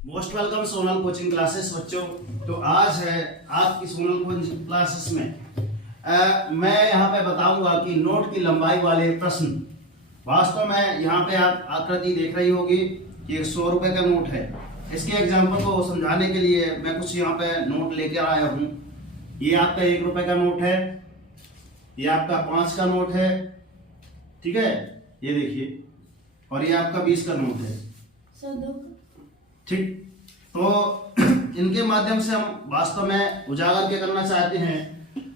Most welcome Sonal coaching classes बच्चों। तो आज है आपकी सोनल कोचिंग क्लासेस में मैं यहाँ पे बताऊंगा कि नोट की लंबाई वाले प्रश्न। वास्तव में यहाँ पे आप आकृति देख रही होगी कि 100 रुपए का नोट है। इसके एग्जाम्पल को समझाने के लिए मैं कुछ यहाँ पे नोट लेकर आया हूँ। ये आपका 1 रुपए का नोट है, ये आपका 5 का नोट है, ठीक है, ये देखिए, और ये आपका 20 का नोट है, ठीक। तो इनके माध्यम से हम वास्तव में उजागर क्या करना चाहते हैं।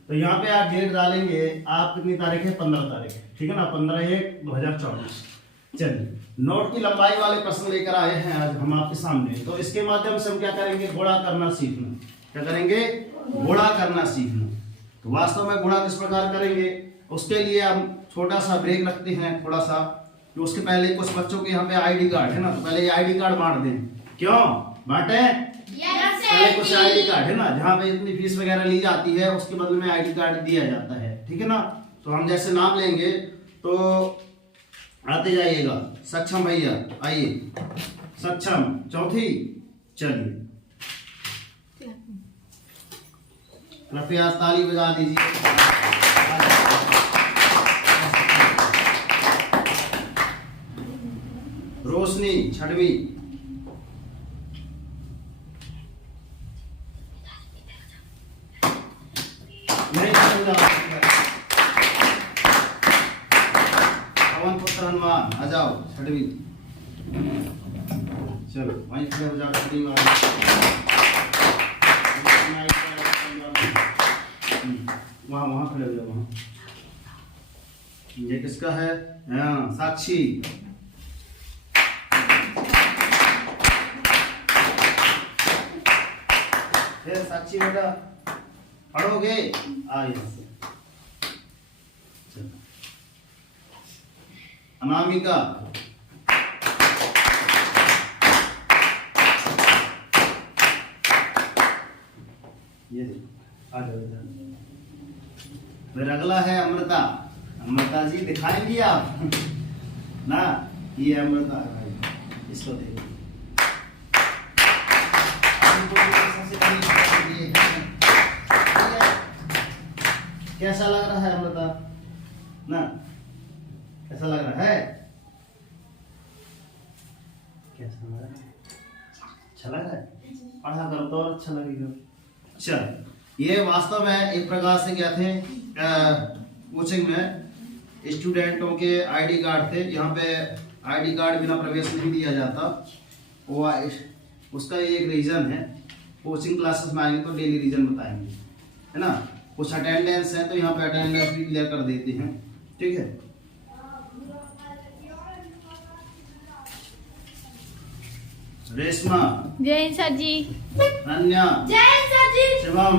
तो यहाँ पे आप डेट डालेंगे, आप कितनी तारीख है, 15 तारीख है, ठीक है ना, 15/1/2024। चलिए, नोट की लंबाई वाले प्रश्न लेकर आए हैं आज हम आपके सामने। तो इसके माध्यम से हम क्या करेंगे, गुणा करना सीखना। क्या करेंगे, गुणा करना सीखना। तो वास्तव में गुणा किस प्रकार करेंगे, उसके लिए हम छोटा सा ब्रेक रखते हैं थोड़ा सा। तो उसके पहले कुछ बच्चों के यहाँ पे आईडी कार्ड है ना, तो पहले ये आईडी कार्ड बांट दें। क्यों बांटे? पहले कुछ आईडी कार्ड है ना, जहाँ पे इतनी फीस वगैरह ली जाती है उसके बदले में आईडी कार्ड दिया जाता है, ठीक है ना। तो हम जैसे नाम लेंगे तो आते जाइएगा। सक्षम भैया आइए, सक्षम चौथी। चलिए, कृपया ताली बजा दीजिए। रोशनी छठवीं। पवन पुत्र हनुमान आ जाओ, छठवीं। चलो वहीं खड़े हो जाओ, छठवीं वाले। वहाँ खड़े हो जाओ, वहाँ। ये किसका है? हाँ, साक्षी। साक्षी बेटा पढ़ोगे? यहाँ से। अनामिका। ये आ जाओ। फिर अगला है अमृता। अमृता जी दिखाएंगी आप ना, ये अमृता है, इसको देखो। कैसा लग रहा है अमृता ना, कैसा लग रहा है, कैसा लग रहा है, अच्छा लग रहा है, पढ़ा करो तो और अच्छा लगेगा। चल, ये वास्तव में एक प्रकार से क्या थे, कोचिंग में स्टूडेंटों के आईडी कार्ड थे। यहाँ पे आईडी कार्ड बिना प्रवेश नहीं दिया जाता, वो उसका एक रीजन है। कोचिंग क्लासेस में आएंगे तो डेली रीजन बताएंगे, है ना। कुछ अटेंडेंस है तो यहाँ पे अटेंडेंस भी क्लियर कर देते हैं, ठीक है। रेशमा जय सर जी। रन्या जय सर जी। शिवम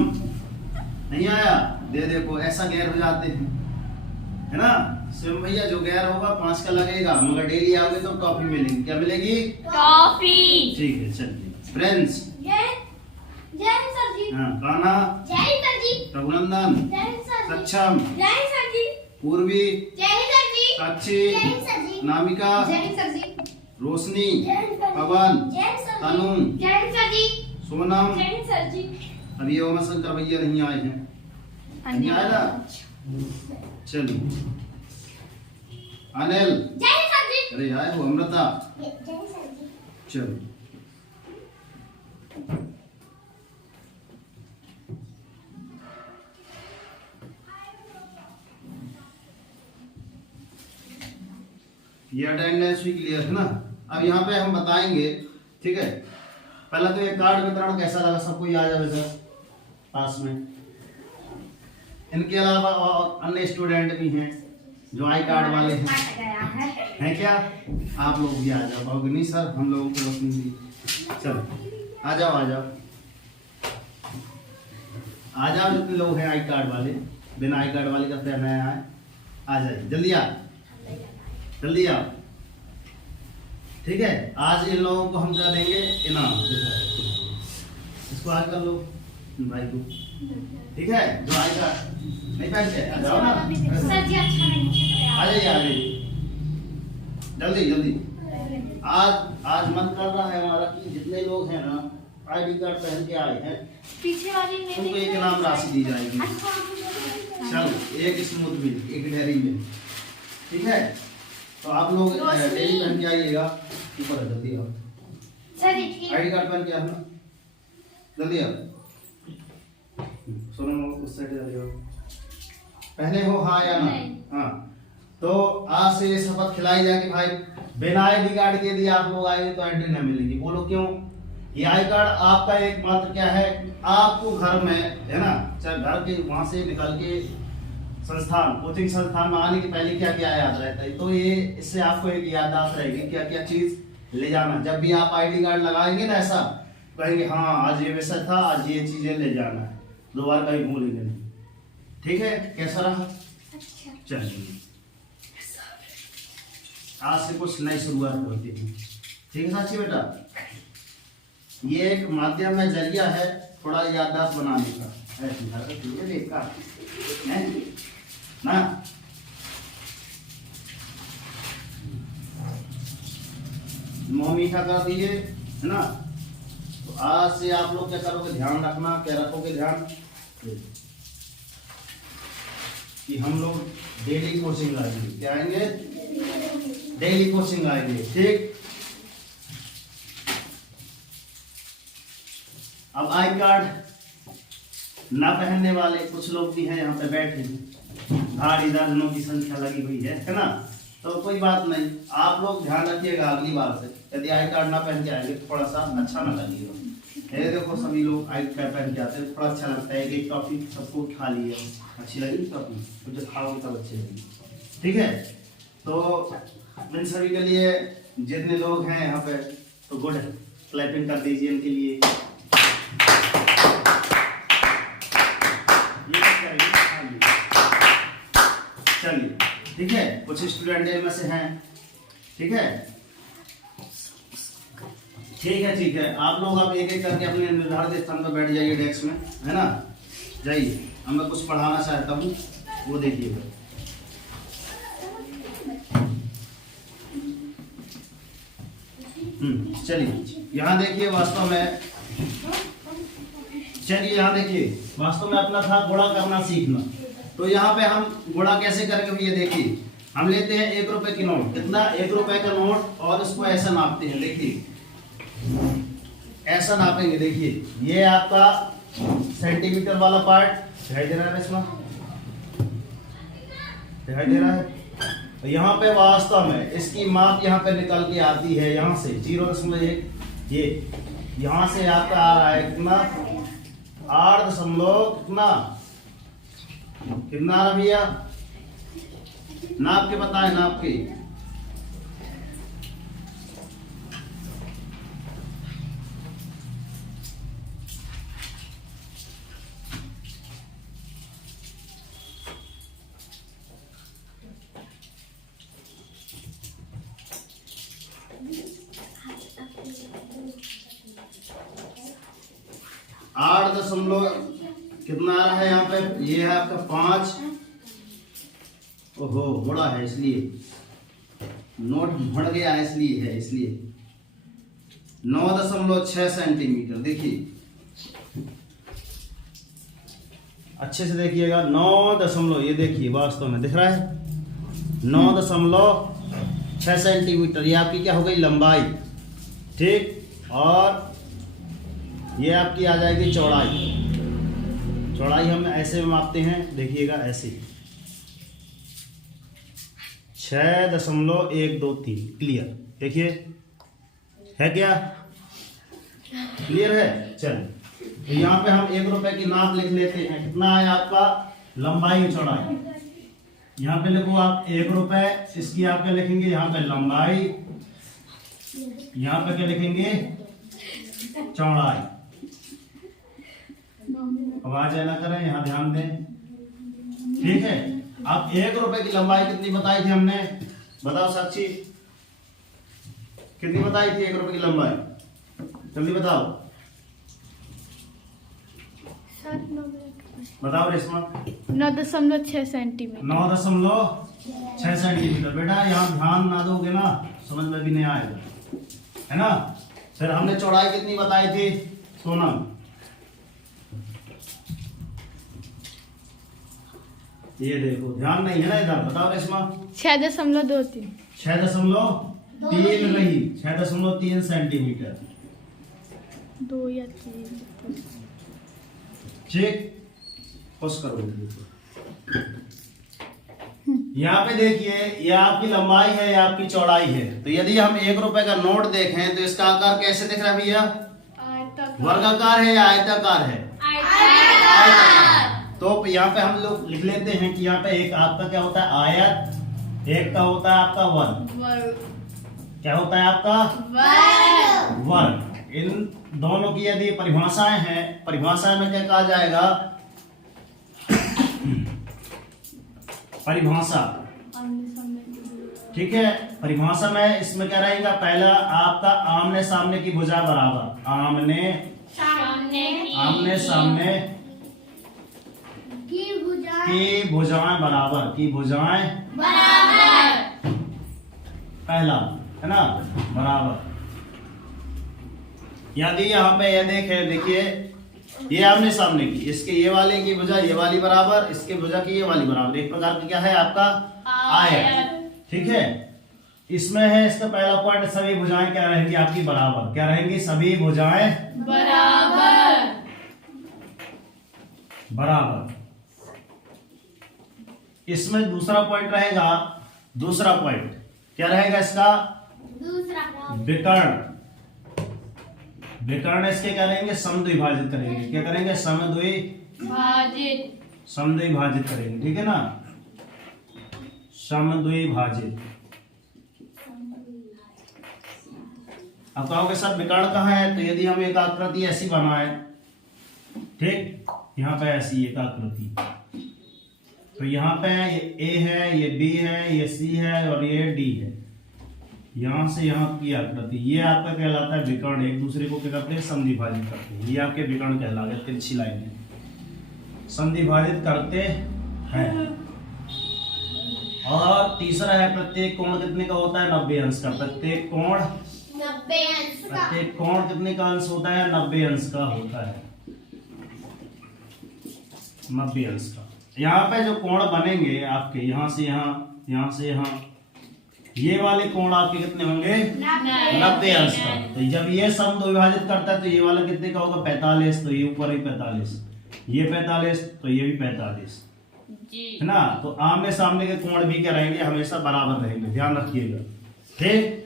नहीं आया, दे देखो ऐसा गैर हो जाते हैं, है ना। शिवम भैया जो गैर होगा 5 का लगेगा, मगर डेली आओगे तो टॉफी मिलेगी। क्या मिलेगी? टॉफी। ठीक है, चलिए। फ्रेंड्स जय सर जी। हाँ, कान्हा जय सर जी। रघुनंदन जय सर जी। सक्षम जय सर जी। पूर्वी जय सर जी। साक्षी जय सर जी। नामिका जय सर जी। रोशनी जय सर जी। पवन जय सर जी। तनु जय सर जी। सोनम। जय सर जी। अभी ओम शंकर भैया नहीं आए हैं, नहीं आए ना। चलिए, अनिल। जय सर जी। अरे आए हो। अमृता। जय सर जी। चलो, ये अटेंडेंस भी क्लियर है ना। अब यहाँ पे हम बताएंगे, ठीक है। पहला तो ये कार्ड वितरण कैसा लगा, सबको याद है वैसे पास में। इनके अलावा और अन्य स्टूडेंट भी हैं जो आई कार्ड वाले हैं क्या? आप लोग भी आ जाओ। भगनी सर हम लोगों को रोशनी दी। चलो आ जाओ, आ जाओ, आ जाओ। जितने लोग हैं आई कार्ड वाले, बिना आई कार्ड वाले का फिर नया है, आ जाइए, जल्दी आ, जल्दी आओ, ठीक है। आज इन लोगों को हम क्या देंगे, इनाम। इसको आज कर लो भाई को, ठीक है। जो आई कार्ड नहीं पहनते आ जाओ ना, सर जी अच्छा नहीं आ जाइए, आ जाइए, जल्दी जल्दी आज मन कर रहा है हमारा कि जितने लोग हैं ना आईडी कार्ड पहन के आए हैं पीछे वाली उनको एक इनाम राशि दी जाएगी। चलो एक स्मूथ बिल, एक डेयरी बिल, ठीक है। तो आप लोग डेयरी पहन के आइएगा। ऊपर है, जल्दी आओ। आईडी कार्ड पहन के आना, जल्दी आओ। सुनो उस साइड जल्दी आओ। पहले हो हाँ या ना? हाँ। तो आज से ये शपथ खिलाई जाए कि भाई बिना आईडी कार्ड के यदि आप लोग आएंगे तो एंट्री नहीं मिलेगी। बोलो क्यों? ये आई कार्ड आपका एकमात्र क्या है, आपको घर में है ना, चाहे घर के वहां से निकल के संस्थान, कोचिंग संस्थान में आने के पहले क्या क्या याद रहता है, तो ये इससे आपको एक याददाश्त रहेगी क्या क्या चीज ले जाना। जब भी आप आईडी कार्ड लगाएंगे ना ऐसा कहेंगे हाँ आज ये विषय था, आज ये चीजें ले जाना है, दोबारा कहीं भूलेंगे नहीं। ठीक है, कैसा रहा? चलिए आज से कुछ नई शुरुआत होती है। ठीक है साक्षी बेटा, ये एक माध्यम है, जरिया है थोड़ा याददाश्त बनाने का। ऐसे देखा है ना, मुंह मीठा कर दीजिए, है ना। तो आज से आप लोग क्या करोगे, ध्यान रखना, क्या रखोगे ध्यान कि हम लोग डेली कोचिंग आएंगे। क्या आएंगे? डेली कोचिंग आएंगे, ठीक। अब आई कार्ड ना पहनने वाले कुछ लोग भी हैं यहाँ पे बैठे, भारी दर्जनों की संख्या लगी हुई है ना। तो कोई बात नहीं, आप लोग ध्यान रखिएगा अगली बार से यदि आई कार्ड ना पहन के आएंगे तो थोड़ा सा अच्छा ना लगेगा। ये देखो सभी लोग आई कार्ड पहन के आते हैं, थोड़ा अच्छा लगता है कि टॉफी सबको खा ली है, अच्छी लगी टॉफी, तो जब खाओगे तब अच्छी लगेगी। ठीक है, तो इन सभी के लिए जितने लोग हैं यहाँ पे तो गुड क्लैपिंग कर दीजिए इनके लिए। चलिए ठीक है, कुछ स्टूडेंट इनमें से हैं, ठीक है ठीक है। आप लोग अब एक एक करके अपने निर्धारित स्थान पर बैठ जाइए डेस्क में, है ना। जाइए, अब मैं कुछ पढ़ाना चाहता हूँ, वो देखिएगा। चलिए यहाँ देखिए, वास्तव में चलिए यहाँ देखिए, वास्तव में अपना था गुणा करना सीखना। तो यहाँ पे हम गुणा कैसे करेंगे, ये देखिए। हम लेते हैं 1 रुपए की नोट, कितना 1 रुपए का नोट, और इसको ऐसा नापते हैं। देखिए ऐसा नापेंगे, देखिए ये आपका सेंटीमीटर वाला पार्ट दिखाई दे रहा है, इसमें दिखाई दे रहा है। तो यहाँ पे वास्तव में इसकी माप यहाँ पे निकल के आती है, यहाँ से 0.1, ये यहाँ से आपका आ रहा है कितना 8 कितना रहा भैया, नाप के बताए, नाप के। आठ दशमलव कितना आ रहा है यहाँ पे, ये है आपका 5। ओहो बड़ा है, इसलिए नोट बढ़ गया है, इसलिए 9.6 सेंटीमीटर। देखिए अच्छे से देखिएगा, 9 ये देखिए वास्तव में दिख रहा है 9.6 सेंटीमीटर। ये आपकी क्या हो गई, लंबाई, ठीक। और ये आपकी आ जाएगी चौड़ाई। चौड़ाई हम ऐसे में मापते हैं, देखिएगा ऐसे 6.123। क्लियर, देखिए है क्या, क्लियर है। चलिए तो यहाँ पे हम 1 रुपए की नाप लिख लेते हैं। कितना है आपका लंबाई चौड़ाई, यहाँ पे लिखो आप 1 रुपए, इसकी आप क्या लिखेंगे यहाँ पे लंबाई, यहाँ पे क्या लिखेंगे चौड़ाई। आवाज ना करें, यहाँ ध्यान दें, ठीक है। अब 1 रुपए की लंबाई कितनी बताई थी हमने, बताओ साक्षी, कितनी बताई थी 1 रुपए की लंबाई, जल्दी बताओ, बताओ रेशमा। 9.6 सेंटीमीटर। 9.6 सेंटीमीटर। बेटा यहाँ ध्यान ना दोगे ना समझ में भी नहीं आएगा। है ना। फिर हमने चौड़ाई कितनी बताई थी सोनम? ये देखो ध्यान नहीं है ना इधर, बताओ रेशमा। 6.23। 6.3 रही, 6.3 सेंटीमीटर। 2 या 3। ठीक, पुश करो। यहाँ पे देखिए ये आपकी लंबाई है, ये आपकी चौड़ाई है। तो यदि हम 1 रुपए का नोट देखें तो इसका आकार कैसे दिख रहा है भैया? वर्गाकार है या आयताकार है? आयताकार। तो यहाँ पे हम लोग लिख लेते हैं कि यहाँ पे एक आपका क्या होता है आयत, एक का होता है आपका वर्ग। क्या होता है आपका? वर्ग। इन दोनों की यदि परिभाषाएं हैं, परिभाषा में क्या कहा जाएगा? परिभाषा, ठीक है। परिभाषा में इसमें क्या रहेगा? पहला आपका आमने सामने की भुजा बराबर, आमने सामने की भुजाएं बराबर, की भुजाएं पहला है ना बराबर। यदि यहाँ पे ये देखिए ये आमने सामने की, इसके ये वाले की भुजा ये वाली बराबर, इसके भुजा की ये वाली बराबर, एक प्रकार की क्या है आपका आयत, ठीक है। इसमें है इसका पहला पॉइंट, सभी भुजाएं क्या रहेंगी आपकी बराबर। क्या रहेंगी? सभी भुजाएं बराबर। इसमें दूसरा पॉइंट रहेगा, दूसरा पॉइंट क्या रहेगा इसका? विकर्ण। विकर्ण इसके क्या करेंगे? समद्विभाजित करेंगे। क्या करेंगे? समद्विभाजित करेंगे, ठीक है ना। समद्विभाजित। अब कहोगे सर विकर्ण कहाँ है? तो यदि हम एक आकृति ऐसी बनाए, ठीक, यहाँ पे ऐसी एक आकृति, तो यहाँ पे ये ए है, ये बी है, ये सी है और ये डी है। यहाँ से यहाँ की आकृति, ये आपका कहलाता है विकर्ण। एक दूसरे को क्या करते हैं? समद्विभाजित करते हैं। ये आपके विकर्ण कहलाते, तिरछी लाइनें समद्विभाजित करते हैं। और तीसरा है प्रत्येक कोण कितने का होता है? 90 अंश का। प्रत्येक कोण कितने का अंश होता है? 90 अंश का होता है, 90 अंश का। यहाँ पे जो कोण बनेंगे आपके, यहाँ से यहाँ, यहाँ से यहाँ, ये वाले कोण आपके कितने होंगे? 90 अंश का। तो जब ये समद्विभाजित करता है तो ये वाला कितने का होगा? 45। तो ये ऊपर ही 45, ये 45, तो ये भी 45, है ना। तो आमने सामने के कोण भी क्या रहेंगे? हमेशा बराबर रहेंगे, ध्यान रखिएगा, ठीक।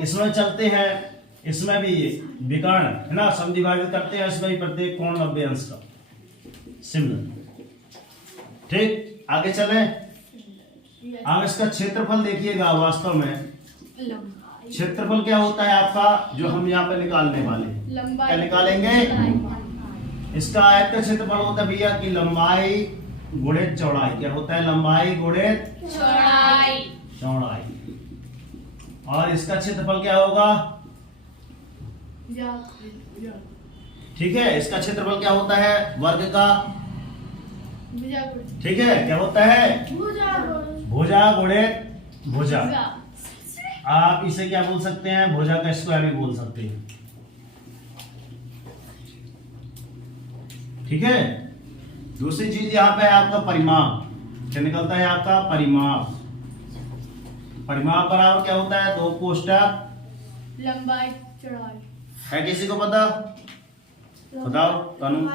इसमें चलते हैं, इसमें भी विकर्ण है ना, समद्विभाजित करते हैं, इसमें भी प्रत्येक कोण 90 अंश का, सिमिलर, ठीक। आगे चलें। अब इसका क्षेत्रफल देखिएगा। वास्तव में क्षेत्रफल क्या होता है आपका, जो हम यहाँ पे निकालने वाले हैं? क्या निकालेंगे? इसका आयत का क्षेत्रफल होता है भैया की लंबाई गुणित चौड़ाई। क्या होता है? लंबाई गुणित चौड़ाई। और इसका क्षेत्रफल क्या होगा? ठीक है, इसका क्षेत्रफल क्या होता है? वर्ग का, ठीक है। क्या होता है? भुजा गुणित भुजा। आप इसे क्या बोल सकते हैं? भुजा का स्क्वायर भी बोल सकते हैं, ठीक है। दूसरी चीज यहाँ पे है आपका परिमाप। क्या निकलता है आपका? परिमाप। परिमाप बराबर क्या होता है? 2 कोष्टक लंबाई चौड़ाई। है किसी को पता? बताओ कानून।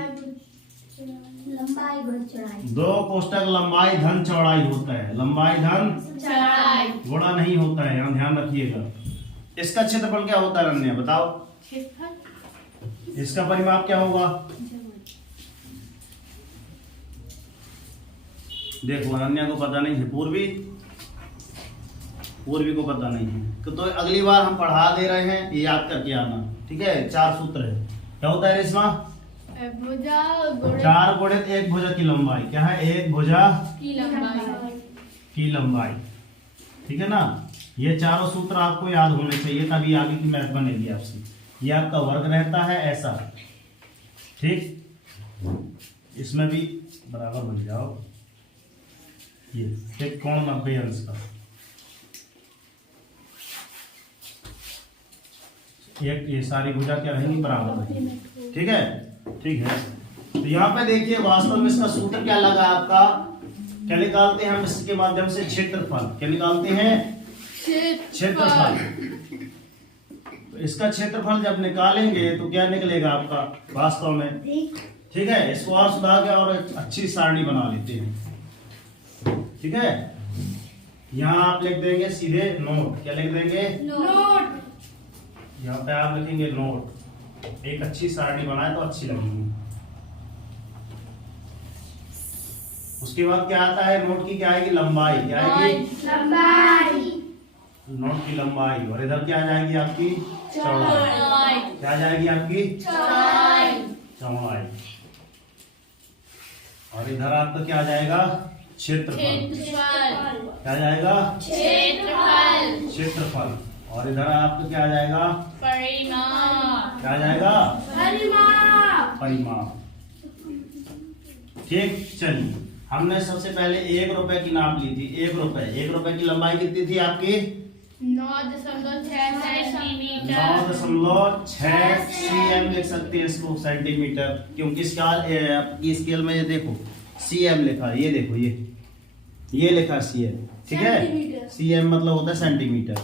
लंबाई गुणा चौड़ाई। 2 कोष्टक लंबाई धन चौड़ाई होता है, लंबाई धन चौड़ाई गुणा नहीं होता है, यहाँ ध्यान रखिएगा। इसका क्षेत्रफल क्या होता है अनन्या? बताओ। इसका परिमाप क्या होगा? देखो अनन्या को पता नहीं है, पूर्वी को पता नहीं है, तो अगली बार हम पढ़ा दे रहे हैं, ये याद करके आना, ठीक है। 4 सूत्र है। क्या होता है रेशमा? भुजा 4 गुणित 1 भुजा की लंबाई। क्या है? 1 भुजा की लंबाई, ठीक है ना। ये चारों सूत्र आपको याद होने चाहिए, तभी आगे की मैथ बनेगी आपसे। ये आपका वर्ग रहता है ऐसा, ठीक। इसमें भी बराबर बन जाओ। ये एक कोण 90 अंश का, ये सारी भुजा क्या रहेंगी बराबर रहेंगी। ठीक है, ठीक है। तो यहाँ पे देखिए वास्तव में इसका सूत्र क्या लगा आपका, क्या निकालते हैं हम इसके माध्यम से क्षेत्रफल, क्या निकालते हैं क्षेत्रफल। तो इसका क्षेत्रफल जब निकालेंगे तो क्या निकलेगा आपका वास्तव में, ठीक है। इसको और सुधार के और अच्छी सारणी बना लेते हैं, ठीक है। यहाँ आप लिख देंगे सीधे नोट, क्या लिख देंगे नोट। यहाँ पे आप लिखेंगे नोट, एक अच्छी सारणी बनाए तो अच्छी लगेगी। उसके बाद क्या आता है, नोट की क्या आएगी लंबाई, क्या आएगी लंबाई। नोट की लंबाई, और इधर क्या आ जाएगी आपकी चौड़ाई, क्या आ जाएगी आपकी चौड़ाई, और इधर आपका क्या आ जाएगा क्षेत्रफल, क्या आ जाएगा क्षेत्रफल, और इधर आपका क्या आ जाएगा परिमाप, क्या आ जाएगा परिमाप। परिमाप। ठीक, चलिए हमने सबसे पहले 1 रुपए की नाप ली थी। 1 रुपए की लंबाई कितनी थी आपकी 9.6 सेंटीमीटर। 9.6 cm लिख सकते हैं इसको सेंटीमीटर, क्योंकि स्केल में ये देखो cm लिखा है, ये देखो ये लिखा cm, ठीक है। cm मतलब होता है सेंटीमीटर,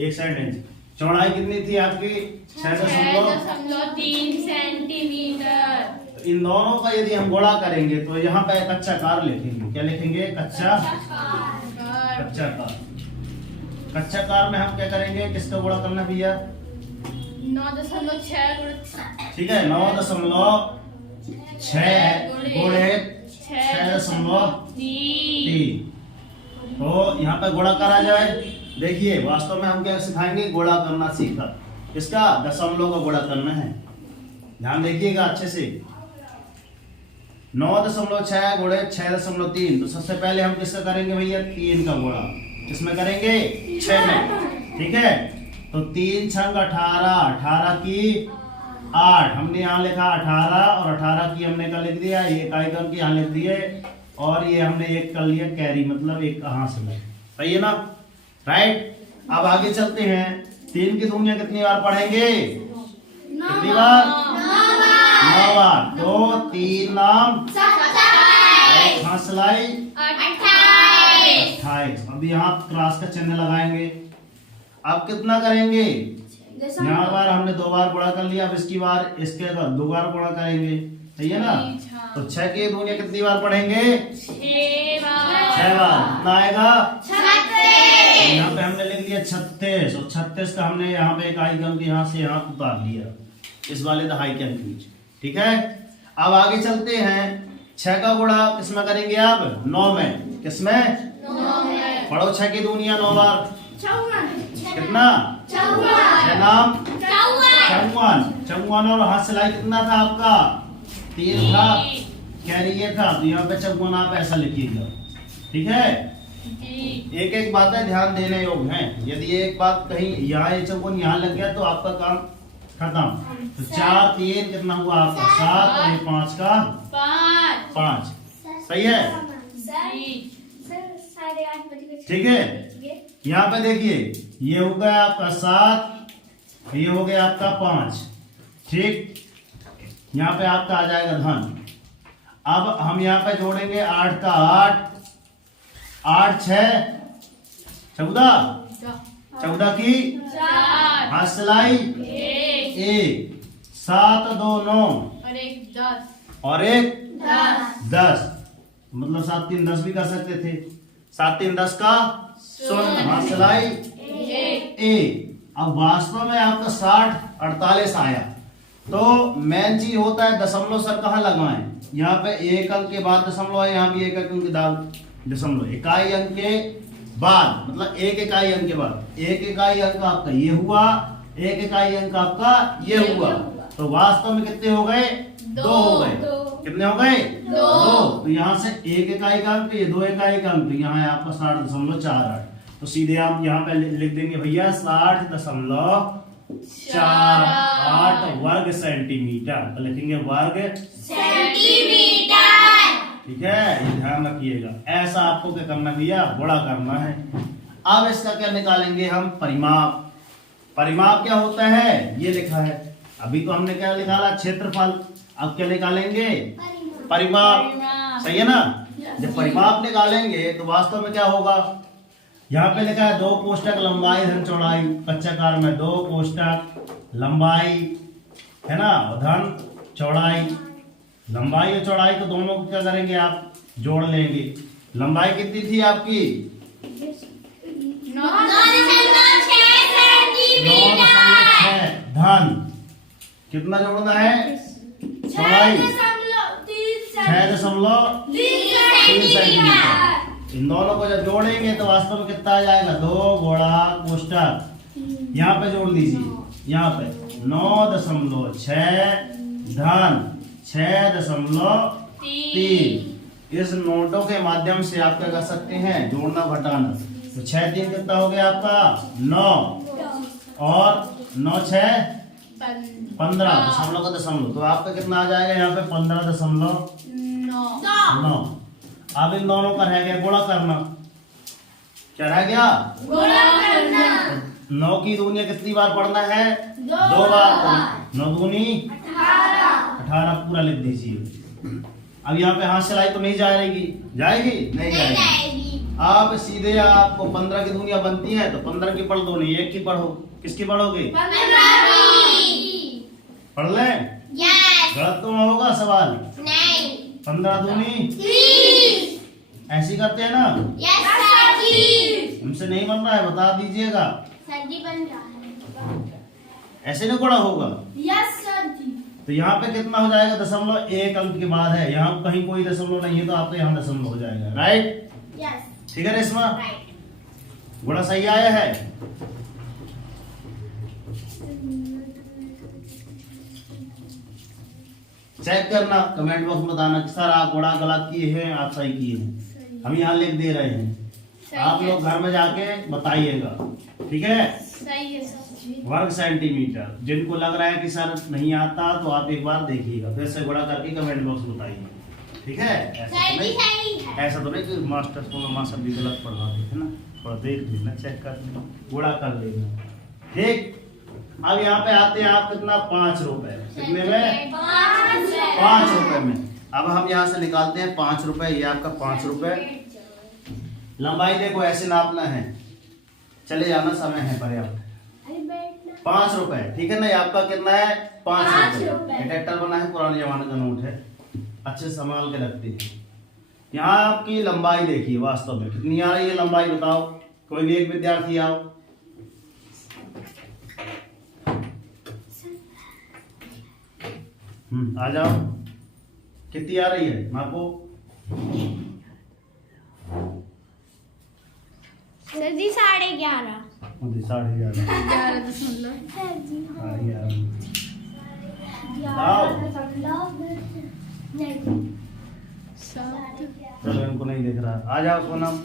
1 सेंटीमीटर। चौड़ाई कितनी थी आपकी 6.3 सेंटीमीटर। इन दोनों का यदि हम गुणा करेंगे तो यहाँ पे कच्चा कार लिखेंगे, क्या लिखेंगे कच्चा कार। कच्चा कार में हम क्या करेंगे, किसका गुणा करना भैया 9.6 ठीक है 9.6 गुणे 6.3। तो यहाँ पे गुणा करा जाए। देखिए वास्तव में हम क्या सिखाएंगे, गुणा करना सीखा, किसका दशमलव का गुणा करना है। ध्यान देखिएगा अच्छे से। 9.6 गुणे 6.3। तो सबसे पहले हम किसका करेंगे भैया 3 का गुणा, किसमें करेंगे 6 में, ठीक है। तो 3 छंग 18, 18 की 8, हमने यहाँ लिखा 18, और 18 की हमने क्या लिख दिया, एक इकाई अंक यहाँ लिख दिए, और ये हमने एक कर लिया कैरी, मतलब एक कहाँ से लगे, सही है ना, राइट। अब आगे चलते हैं। 3 की दूनिया कितनी बार पढ़ेंगे, कितनी बार 9 बार। तो 3 नाम 28। अब यहाँ क्रॉस का चिन्ह लगाएंगे। अब कितना करेंगे, यहाँ बार हमने 2 बार गुणा कर लिया, अब इसकी बार इसके 2 बार गुणा करेंगे, सही है ना। तो 6 की दूनिया कितनी बार पढ़ेंगे 6 बार। कितना आएगा यहाँ पे हमने लिख लिया 36, और 36 का हमने यहाँ पे एक आई अंक यहाँ से यहाँ उतार लिया, इस वाले दहाई के अंक बीच, ठीक है। अब आगे चलते हैं। 6 का गुणा किसमें करेंगे आप 9 में, किसमें पढ़ो 6 की दूनिया 9 बार कितना 6 नाम 54, और हाथ सिलाई कितना था आपका 3 था, कैरी ये था, तो यहाँ पे 54 आप ऐसा लिखिएगा, ठीक है। एक एक बातें ध्यान देने योग्य हैं। यदि एक बात कहीं यहाँ ये 54 यहाँ लग गया तो आपका काम खत्म। तो 4 3 कितना हुआ आपका 7, और ये 5 का 5, सही है, ठीक है। यहाँ पे देखिए ये हो गया आपका 7, ये हो गया आपका 5, ठीक। यहाँ पे आपका आ जाएगा धन। अब हम यहाँ पे जोड़ेंगे 8 का 8, 8 6 14 की हाथ सिलाई 1, 7 2 9, और एक 10, मतलब 7 3 10 भी कर सकते थे। 7 3 10 का 16, हाथ सिलाई 1। अब वास्तव में आपका 60 48 आया। तो मेन चीज होता है दशमलव सर कहाँ लगाएं, यहाँ पे एक अंक के बाद दशमलव है, यहाँ भी एक अंक के बाद दशमलव, इकाई अंक के बाद, मतलब एक इकाई अंक के बाद। एक इकाई अंक आपका ये हुआ, एक इकाई अंक आपका ये हुआ, तो वास्तव में कितने हो गए 2 हो गए। कितने हो गए 2। तो यहाँ से एक इकाई का अंक, ये 2 इकाई का अंक, यहाँ है आपका 60.48। तो सीधे आप यहाँ पे लिख देंगे भैया 60.48 वर्ग सेंटीमीटर। तो लिखेंगे वर्ग सेंटीमीटर, ठीक है। ये ध्यान रखिएगा, ऐसा आपको क्या करना भैया, गुणा करना है। अब इसका क्या निकालेंगे हम परिमाप। परिमाप क्या होता है ये लिखा है। अभी तो हमने क्या निकाला क्षेत्रफल, अब क्या निकालेंगे परिमाप। सही है ना। जब परिमाप निकालेंगे तो वास्तव में क्या होगा, यहाँ पे लिखा है 2 कोष्टक लंबाई धन चौड़ाई, कच्चाकार में 2 कोष्टक लंबाई है ना धन चौड़ाई। लंबाई और चौड़ाई तो दोनों को क्या करेंगे आप जोड़ लेंगे। लंबाई कितनी थी आपकी 9.6 धन कितना जोड़ना है चौड़ाई 6.3 सेंटीमीटर। इन दोनों को जब जोड़ेंगे तो वास्तव में कितना आ जाएगा 2 गुणा कोष्टक यहाँ पे जोड़ लीजिए यहाँ पे 9.6 धन 6.3। इस नोटों के माध्यम से आप क्या कर सकते हैं जोड़ना घटाना। तो 6 3 कितना हो गया आपका 9 और 9 6 15 दशमलव का दशमलव, तो आपका कितना आ जाएगा यहाँ पे 15.9। अब इन दोनों का रह गया गुणा करना। क्या रह गया 9 की दूनिया कितनी बार पढ़ना है 2 बार। 9 दूनी 18 पूरा लिख दीजिए। अब यहाँ पे हाथ चलाई तो नहीं जाएगी, जाएगी नहीं जाएगी। आप सीधे आपको 15 की दूनिया बनती है तो 15 की पढ़ दो, नहीं 1 की पढ़ो। किसकी पढ़ोगे पढ़ ले। गलत तो ना होगा सवाल। 15 दूनी ऐसी करते हैं ना। हमसे नहीं बन रहा है बता दीजिएगा। ऐसे नहीं पढ़ा होगा। तो यहाँ पे कितना हो जाएगा 0.1 अंक के बाद है, यहाँ कहीं कोई दशमलव नहीं है तो आपका यहाँ दशमलव हो जाएगा। राइट ठीक है रेशमा, गुणा सही आया है। चेक करना, कमेंट बॉक्स में बताना कि सर आप गुणा गलत किए हैं आप सही किए हैं। हम यहाँ लिख दे रहे हैं, आप लोग घर में जाके बताइएगा। ठीक है वर्ग सेंटीमीटर। जिनको लग रहा है कि सर नहीं आता तो आप एक बार देखिएगा, फिर से गुणा करके कमेंट बॉक्स में बताइए। ठीक है ऐसा तो नहीं कि मास्टर को मास्टर भी गलत पढ़ा देते ना, थोड़ा देख लेना चेक कर लेना गुणा कर लेना। ठीक अब यहाँ पे आते हैं आप कितना 5 रुपए। कितने में 5 रुपए में। अब हम यहाँ से निकालते हैं 5 रुपए। ये आपका 5 रुपए। लंबाई देखो ऐसे नापना है, चले जाना समय है पर्याप्त। 5 रुपए ठीक है ना। ये आपका कितना है 5 रुपए। ट्रैक्टर बना है, पुराने जमाने का नोट है, अच्छे संभाल के रखते हैं। यहाँ आपकी लंबाई देखिए वास्तव में कितनी आ रही है लंबाई बताओ। कोई भी एक विद्यार्थी आओ। आ जाओ कितनी आ रही है मापो। सर जी 11.5 चलो इनको नहीं देख रहा। आ जाओ सोनम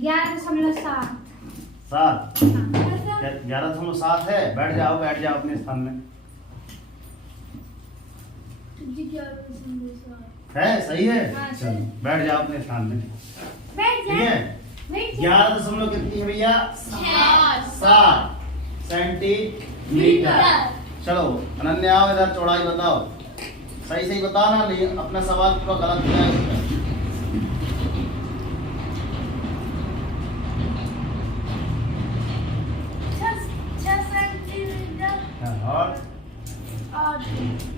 11.7 11.7 है। बैठ जाओ अपने स्थान में। है सही है। चलो बैठ जाओ अपने स्थान में। ठीक है 11 कितनी है भैया 7 सेंटीमीटर। चलो अनन्या आओ इधर, चौड़ाई बताओ। सही बताना, नहीं अपना सवाल पूरा गलत किया है। और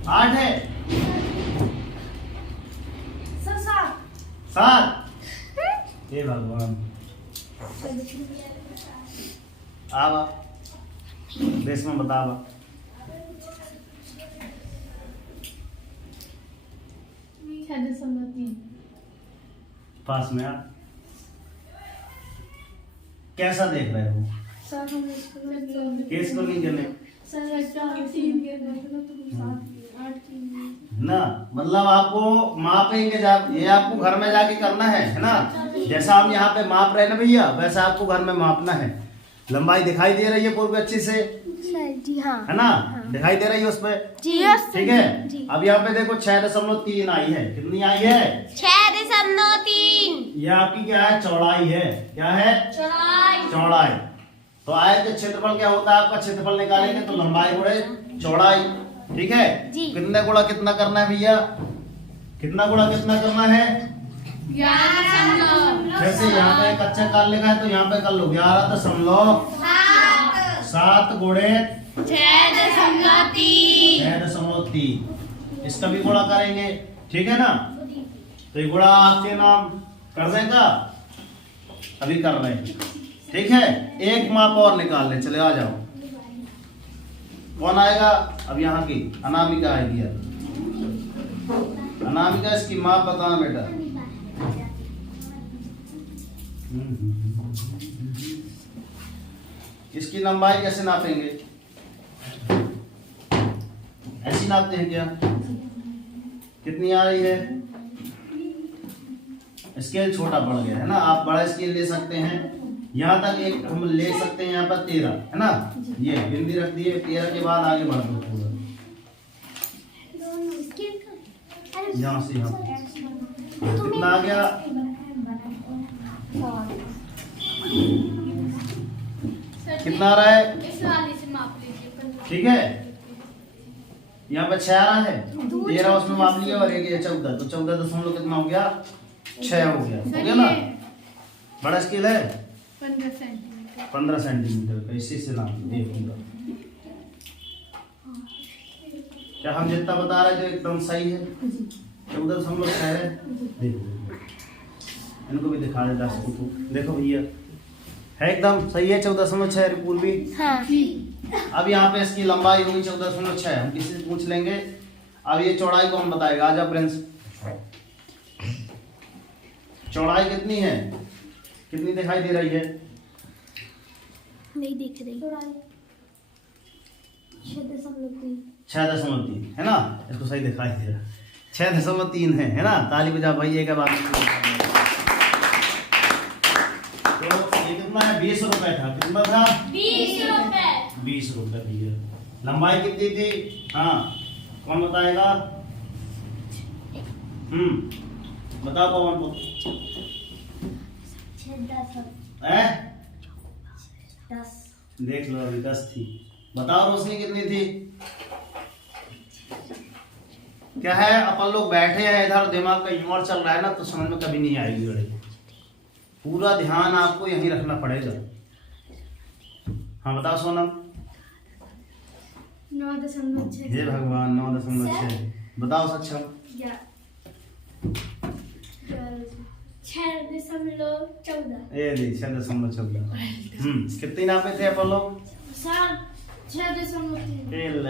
8 है 7। हे भगवान आवा देश में बतावा। पास में आप कैसा देख रहे हो? केस को नहीं करने ना, मतलब आपको मापेंगे जब ये आपको घर में जाके करना है ना। जैसा हम यहाँ पे माप रहे हैं ना भैया, वैसा आपको घर में मापना है। लंबाई दिखाई दे रही है पूर्व अच्छी से जी हाँ है ना। दिखाई दे रही है उसपे ठीक है। अब यहाँ पे देखो 6.3 आई है। कितनी आई है 6.3। ये आपकी क्या है चौड़ाई है। क्या है चौड़ाई। तो आयत का क्षेत्रफल क्या होता है आपका, क्षेत्रफल निकालेंगे तो लंबाई गुणे चौड़ाई, ठीक है। जी। कितने गुणा कितना करना है भैया, कितना गुणा कितना करना है, 11 जैसे यहाँ पे कच्चा कार लिखा है तो यहाँ पे कर लो 11.7 गुणे 6.3 6.3, इसका भी गुणा करेंगे, ठीक है ना। तो ये गुणा आपके नाम कर देगा, अभी कर रहे हैं, ठीक है। एक माप और निकाल ले, चले आ जाओ। कौन आएगा अब, यहाँ की अनामिका आएगी। अनामिका इसकी माप बताना बेटा। इसकी लंबाई कैसे नापेंगे, ऐसी नापते हैं क्या, कितनी आ रही है, स्केल छोटा पड़ गया है ना, आप बड़ा स्केल ले सकते हैं। यहाँ तक एक हम ले सकते हैं, यहाँ पर 13 है ना, ये बिंदी रख दिए, 13 के बाद आगे बढ़ दो पूरा, यहाँ से यहाँ कितना आ गया, कितना आ रहा है, इस वाले से माप लीजिए। ठीक है। यहाँ पर 6 आ रहा है, 13 उसमें माप लिया और एक 14, तो 14 कितना हो गया, 6 हो गया ना। बड़ा स्केल है 15 सेंटीमीटर 15 सेंटीमीटर का, इसी से नाप देखूंगा। क्या हम जितना बता रहे हैं जो एकदम सही है, 14.6 है। देखो इनको भी दिखा दे 10 को, देखो भैया है एकदम सही है 14.6 पूर्वी। हाँ। अब यहाँ पे इसकी लंबाई होगी 14.6, हम किसी से पूछ लेंगे। अब ये चौड़ाई कौन बताएगा, आजा प्रिंस, चौड़ाई कितनी है, कितनी दिखाई दे रही है, नहीं दिख रही। 6.3 है ना, इसको सही दिखाई दे रहा है, 6.3 है ना। ताली बजा भाई, एक बात। तो ये कितना है, 20 रुपए था, कितना था, 20 रुपए 20 रुपए दिया। लंबाई कितनी थी, हाँ कौन बताएगा, बताओ पवन को, 10 देख लो अभी 10 थी। बताओ रोशनी कितनी थी, क्या है, अपन लोग बैठे हैं इधर, दिमाग कहीं और चल रहा है ना, तो समझ में कभी नहीं आएगी बड़े, पूरा ध्यान आपको यहीं रखना पड़ेगा। हाँ बताओ सोनम, 9.6 हे भगवान 9.6, बताओ सक्षम, 6.14 ए दी 6.14। कितनी नापे थे अपन लोग, 6.3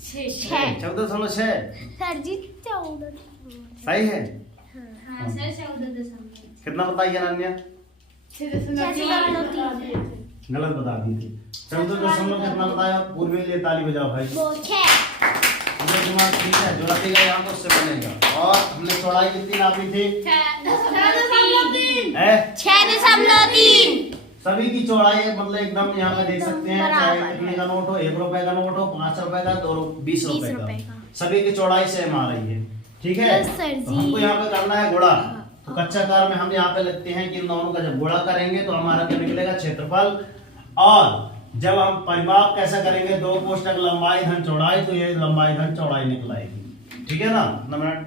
14.6 सर जी 14 सही है। हाँ सर 14.3 कितना बताइए अनन्या, 6.3 गलत बता दी थी। 14 कितना बताया, पूर्व में लिए ताली बजाओ भाई, मुझे दिमाग ठीक है, जो रखेगा यहाँ तो उससे बनेगा। और हमने चौड़ाई कितनी नापी थी, 6.3 है 6.3 सभी की चौड़ाई मतलब एकदम यहाँ पे देख सकते हैं, चाहे कितने का नोट हो, 1 रुपए का नोट हो, 5 रुपए का, 20 रुपए का, सभी की चौड़ाई सेम आ रही है, ठीक है। यस सर तो जी। हमको यहाँ पे करना है गुणा, तो कच्चा कार में हम यहाँ पे लिखते हैं कि इन दोनों का जब गुणा करेंगे तो हमारा क्या निकलेगा, क्षेत्रफल। और जब हम परिमाप कैसा करेंगे, 2 कोष्ठक लंबाई धन चौड़ाई, तो ये लंबाई धन चौड़ाई निकल आएगी, ठीक है ना। मिनट,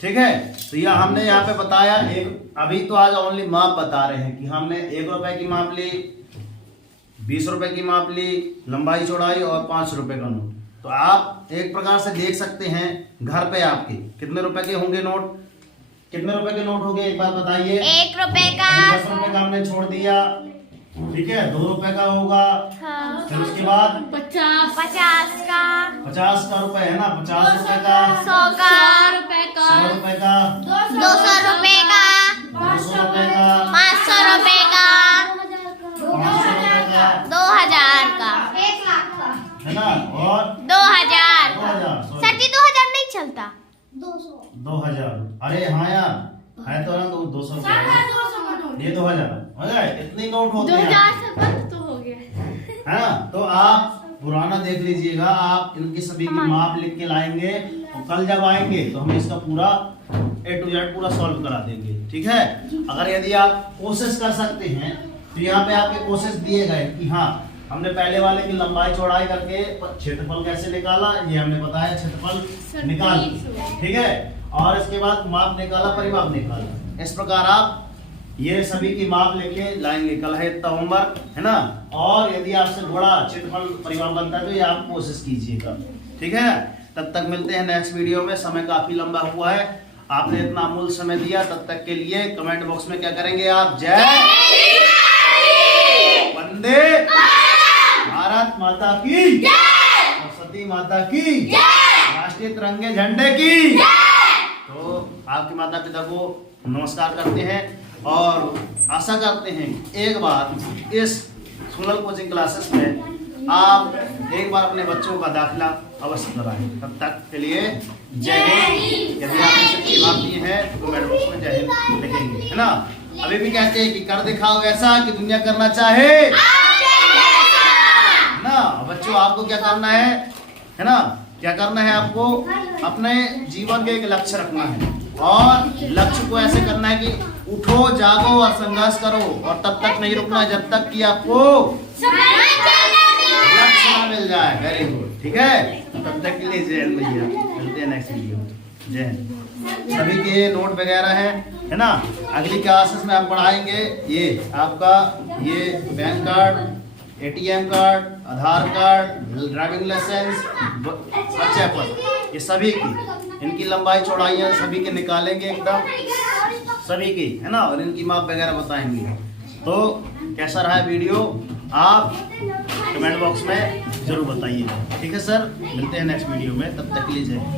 ठीक है। तो यह हमने यहाँ पे बताया, एक अभी तो आज ओनली माप बता रहे हैं कि हमने 1 रुपए की माप ली, 20 रुपए की माप ली, लंबाई चौड़ाई और 5 रुपए का नोट। तो आप एक प्रकार से देख सकते हैं घर पे आपके कितने रुपए के होंगे नोट, कितने रुपए के नोट होंगे, एक बात बताइए। 1 रुपए का, 10 रुपए का हमने छोड़ दिया, ठीक है। 2 रुपए का होगा, हाँ। फिर उसके बाद 50 का, 50 का रुपए है ना, 50 रुपए का, 100 का, 100 रुपए का, 100 रुपए का, 200 रुपए का, 200 रुपए का, 500 रुपए का, 500 रुपए का, 2000 का, है ना, और 2000 2000 सर जी 2000 नहीं चलता, 2000। अरे हाँ यार, है तो ना, तो 200 रुपए ये 2000 हो गए, इतने नोट होते हैं 2000 से बंद तो हो गया है ना। तो आप पुराना देख लीजिएगा, आप इनकी सभी की माप लिख के लाएंगे, और कल जब आएंगे तो हम इसका पूरा A to Z पूरा सॉल्व करा देंगे, ठीक है। अगर यदि आप कोशिश कर सकते हैं तो यहाँ पे आपके कोशिश दिए गए कि हाँ हमने पहले वाले की लंबाई चौड़ाई करके क्षेत्रफल कैसे निकाला, ये हमने बताया क्षेत्रफल निकाल, ठीक है। और इसके बाद माप निकाला, परिमाप निकाला। इस प्रकार आप ये सभी की माप लेके लाएंगे। कल है इतना होमवर्क, है ना। और यदि आपसे बड़ा क्षेत्रफल परिमाप बनता है तो ये आप कोशिश कीजिएगा, ठीक है। तब तक मिलते हैं नेक्स्ट वीडियो में। समय काफी लंबा हुआ है, आपने इतना अमूल्य समय दिया। तब तक के लिए कमेंट बॉक्स में क्या करेंगे आप? जय वंदे भारत माता की, सरस्वती माता की, राष्ट्रीय तिरंगे झंडे की। तो आपके माता पिता को नमस्कार करते हैं और आशा करते हैं एक बार इस सोनल कोचिंग क्लासेस में आप एक बार अपने बच्चों का दाखिला अवश्य कराएं। तब तक के लिए जय हिंद। यदि आपने सच्ची बात की है तो कमेंट बॉक्स में जय हिंद लिखेंगे, है ना। अभी भी कहते हैं कि कर दिखाओ ऐसा कि दुनिया करना चाहे ना। बच्चों आपको क्या करना है ना, क्या करना है आपको? अपने जीवन के एक लक्ष्य रखना है और लक्ष्य को ऐसे करना है कि उठो, जागो और संघर्ष करो और तब तक नहीं रुकना जब तक कि आपको लक्ष्य ना मिल जाए। वेरी गुड, ठीक है। तब तक के लिए जय हिंद भैया, मिलते हैं नेक्स्ट वीडियो में। जय हिंद। सभी के नोट वगैरह है ना। अगली क्लासेस में हम पढ़ाएंगे ये आपका ये पैन कार्ड, ATM कार्ड, आधार कार्ड, ड्राइविंग लाइसेंस, बच्चे पर, ये सभी की इनकी लंबाई चौड़ाइयाँ सभी के निकालेंगे एकदम सभी की, है ना। और इनकी माप वगैरह बताएंगे। तो कैसा रहा वीडियो आप कमेंट बॉक्स में जरूर बताइए, ठीक है सर। मिलते हैं नेक्स्ट वीडियो में, तब तक के लिए जय हिंद।